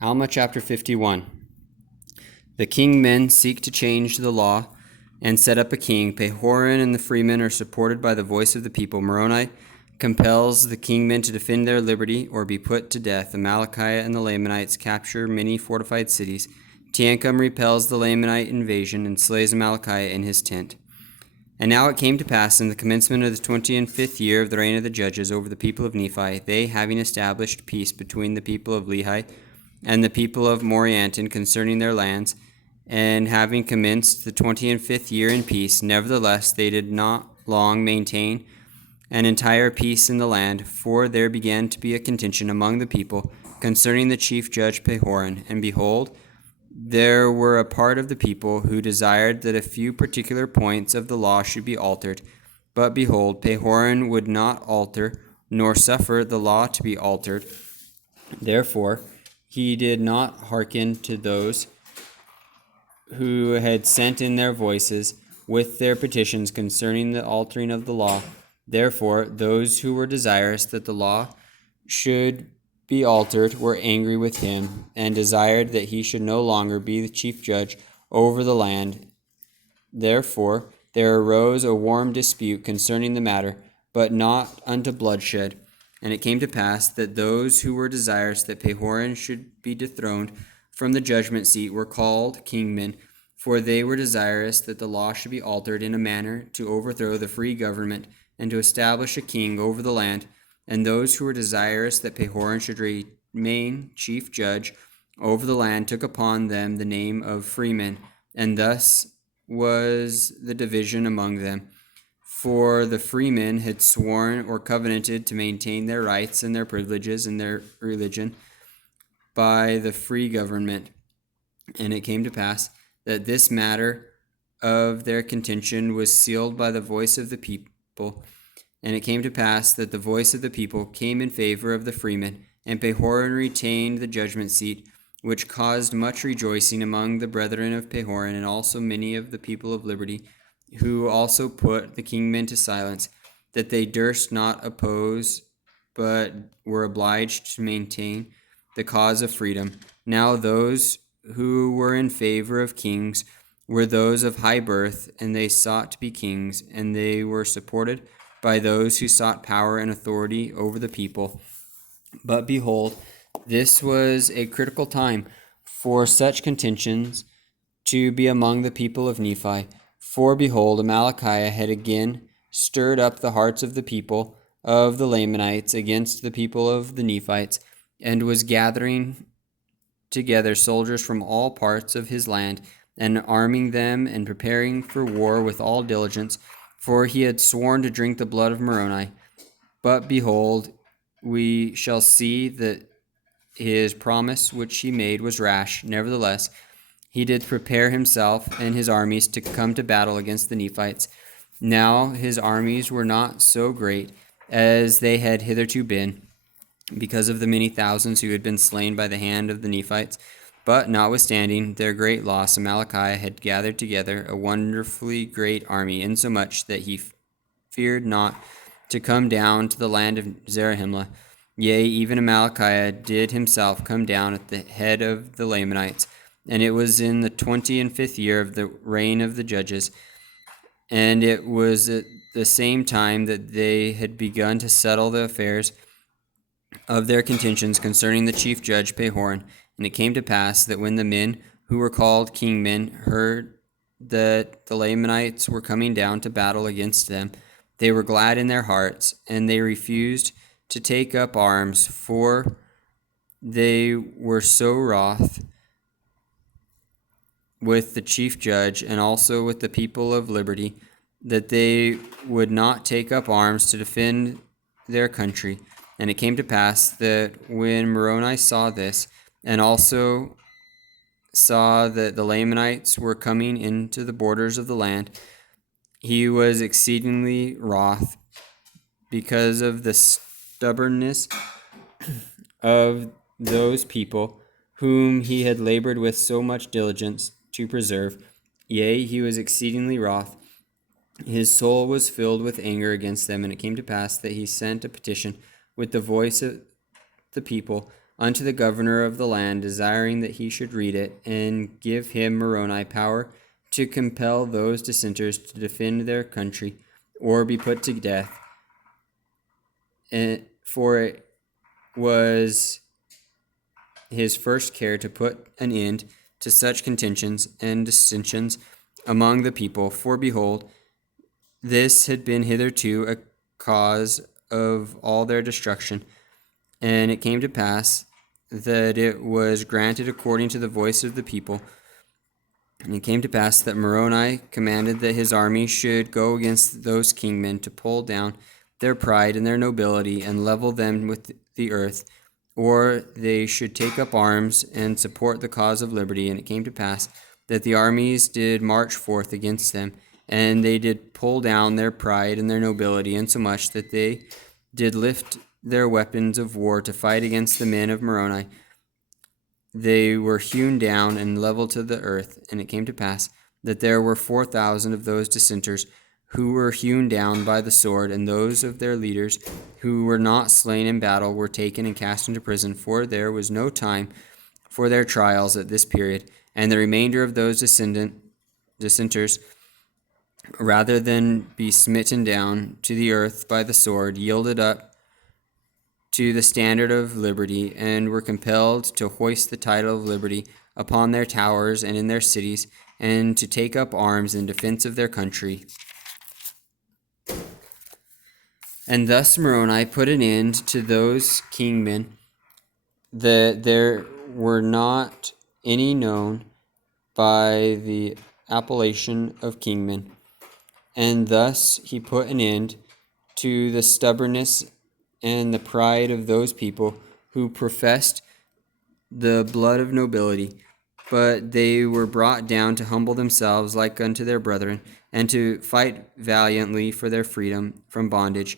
Alma chapter 51. The kingmen seek to change the law and set up a king. Pehoran and the freemen are supported by the voice of the people. Moroni compels the kingmen to defend their liberty or be put to death. Amalekiah and the Lamanites capture many fortified cities. Teancum repels the Lamanite invasion and slays Amalekiah in his tent. And now it came to pass in the commencement of the 25th year of the reign of the judges over the people of Nephi, they having established peace between the people of Lehi and the people of Morianton concerning their lands, and having commenced the 25th year in peace, nevertheless they did not long maintain an entire peace in the land, for there began to be a contention among the people concerning the chief judge Pehoran. And behold, there were a part of the people who desired that a few particular points of the law should be altered. But behold, Pehoran would not alter, nor suffer the law to be altered. Therefore, he did not hearken to those who had sent in their voices with their petitions concerning the altering of the law. Therefore, those who were desirous that the law should be altered were angry with him, and desired that he should no longer be the chief judge over the land. Therefore, there arose a warm dispute concerning the matter, but not unto bloodshed. And it came to pass that those who were desirous that Pehoran should be dethroned from the judgment seat were called kingmen, for they were desirous that the law should be altered in a manner to overthrow the free government and to establish a king over the land. And those who were desirous that Pehoran should remain chief judge over the land took upon them the name of freemen, and thus was the division among them. For the freemen had sworn or covenanted to maintain their rights and their privileges and their religion by the free government. And it came to pass that this matter of their contention was sealed by the voice of the people. And it came to pass that the voice of the people came in favor of the freemen, and Pehoran retained the judgment seat, which caused much rejoicing among the brethren of Pehoran, and also many of the people of liberty, who also put the kingmen to silence, that they durst not oppose, but were obliged to maintain the cause of freedom. Now those who were in favor of kings were those of high birth, and they sought to be kings, and they were supported by those who sought power and authority over the people. But behold, this was a critical time for such contentions to be among the people of Nephi. For behold, Amalekiah had again stirred up the hearts of the people of the Lamanites against the people of the Nephites, and was gathering together soldiers from all parts of his land, and arming them and preparing for war with all diligence, for he had sworn to drink the blood of Moroni. But behold, we shall see that his promise which he made was rash. Nevertheless, he did prepare himself and his armies to come to battle against the Nephites. Now his armies were not so great as they had hitherto been, because of the many thousands who had been slain by the hand of the Nephites. But notwithstanding their great loss, Amalekiah had gathered together a wonderfully great army, insomuch that he feared not to come down to the land of Zarahemla. Yea, even Amalekiah did himself come down at the head of the Lamanites. And it was in the 25th year of the reign of the judges. And it was at the same time that they had begun to settle the affairs of their contentions concerning the chief judge Pehoran. And it came to pass that when the men who were called kingmen heard that the Lamanites were coming down to battle against them, they were glad in their hearts, and they refused to take up arms, for they were so wroth with the chief judge and also with the people of liberty, that they would not take up arms to defend their country. And it came to pass that when Moroni saw this, and also saw that the Lamanites were coming into the borders of the land, he was exceedingly wroth because of the stubbornness of those people whom he had labored with so much diligence to preserve. Yea, he was exceedingly wroth. His soul was filled with anger against them, and it came to pass that he sent a petition with the voice of the people unto the governor of the land, desiring that he should read it, and give him Moroni power to compel those dissenters to defend their country or be put to death. And for it was his first care to put an end to such contentions and dissensions among the people. For behold, this had been hitherto a cause of all their destruction. And it came to pass that it was granted according to the voice of the people. And it came to pass that Moroni commanded that his army should go against those kingmen to pull down their pride and their nobility and level them with the earth, or they should take up arms and support the cause of liberty. And it came to pass that the armies did march forth against them, and they did pull down their pride and their nobility, insomuch that they did lift their weapons of war to fight against the men of Moroni. They were hewn down and leveled to the earth. And it came to pass that there were 4,000 of those dissenters who were hewn down by the sword, and those of their leaders who were not slain in battle were taken and cast into prison, for there was no time for their trials at this period. And the remainder of those dissenters, rather than be smitten down to the earth by the sword, yielded up to the standard of liberty, and were compelled to hoist the title of liberty upon their towers and in their cities, and to take up arms in defense of their country. And thus Moroni put an end to those kingmen, that there were not any known by the appellation of kingmen. And thus he put an end to the stubbornness and the pride of those people who professed the blood of nobility, but they were brought down to humble themselves like unto their brethren, and to fight valiantly for their freedom from bondage.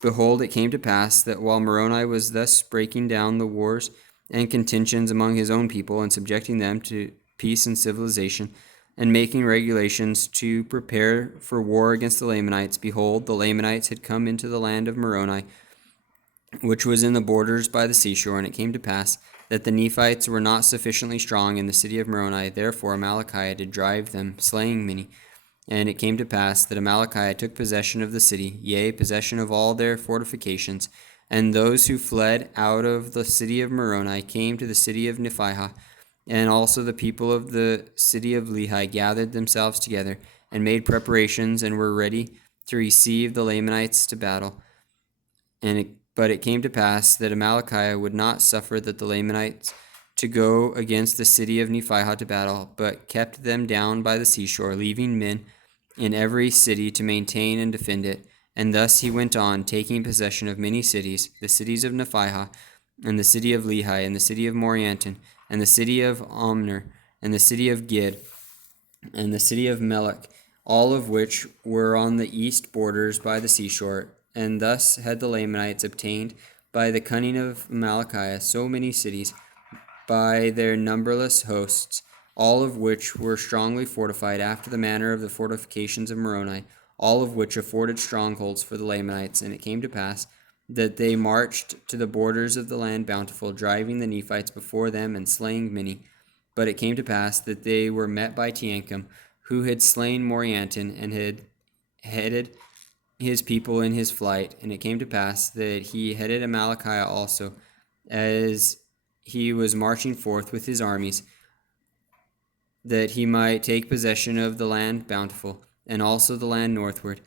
Behold, it came to pass that while Moroni was thus breaking down the wars and contentions among his own people, and subjecting them to peace and civilization, and making regulations to prepare for war against the Lamanites, behold, the Lamanites had come into the land of Moroni, which was in the borders by the seashore. And it came to pass that the Nephites were not sufficiently strong in the city of Moroni. Therefore Amalickiah did drive them, slaying many. And it came to pass that Amalickiah took possession of the city, yea, possession of all their fortifications. And those who fled out of the city of Moroni came to the city of Nephihah. And also the people of the city of Lehi gathered themselves together, and made preparations, and were ready to receive the Lamanites to battle. But it came to pass that Amalickiah would not suffer that the Lamanites to go against the city of Nephihah to battle, but kept them down by the seashore, leaving men in every city to maintain and defend it. And thus he went on, taking possession of many cities, the cities of Nephihah, and the city of Lehi, and the city of Morianton, and the city of Omner, and the city of Gid, and the city of Melech, all of which were on the east borders by the seashore. And thus had the Lamanites obtained by the cunning of Amalickiah so many cities by their numberless hosts, all of which were strongly fortified after the manner of the fortifications of Moroni, all of which afforded strongholds for the Lamanites. And it came to pass that they marched to the borders of the land bountiful, driving the Nephites before them and slaying many. But it came to pass that they were met by Teancum, who had slain Morianton, and had headed his people in his flight. And it came to pass that he headed Amalickiah also, as he was marching forth with his armies, that he might take possession of the land bountiful, and also the land northward.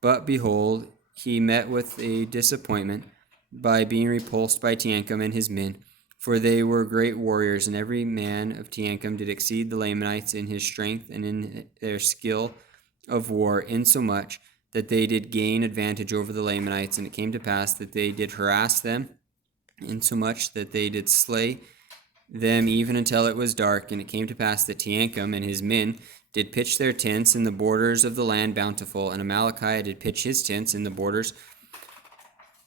But behold, he met with a disappointment by being repulsed by Teancum and his men, for they were great warriors, and every man of Teancum did exceed the Lamanites in his strength and in their skill of war, insomuch that they did gain advantage over the Lamanites. And it came to pass that they did harass them, insomuch that they did slay them even until it was dark. And it came to pass that Teancum and his men did pitch their tents in the borders of the land bountiful, and Amalickiah did pitch his tents in the borders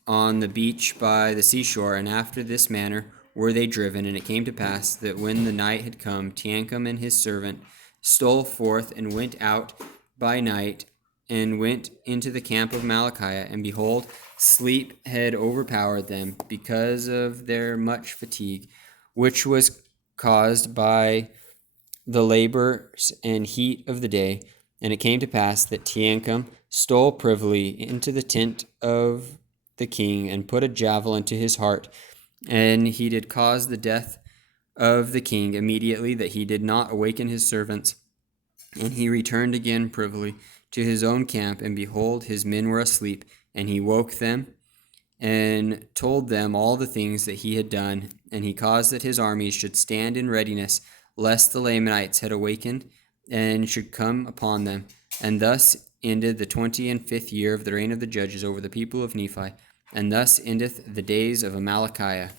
on the beach by the seashore. And after this manner were they driven. And it came to pass that when the night had come, Teancum and his servant stole forth and went out by night, and went into the camp of Malachiah, and behold, sleep had overpowered them because of their much fatigue, which was caused by the labors and heat of the day. And it came to pass that Teancum stole privily into the tent of the king, and put a javelin to his heart, and he did cause the death of the king immediately, that he did not awaken his servants. And he returned again privily to his own camp, and behold, his men were asleep. And he woke them and told them all the things that he had done. And he caused that his armies should stand in readiness, lest the Lamanites had awakened and should come upon them. And thus ended the 25th year of the reign of the judges over the people of Nephi. And thus endeth the days of Amalickiah.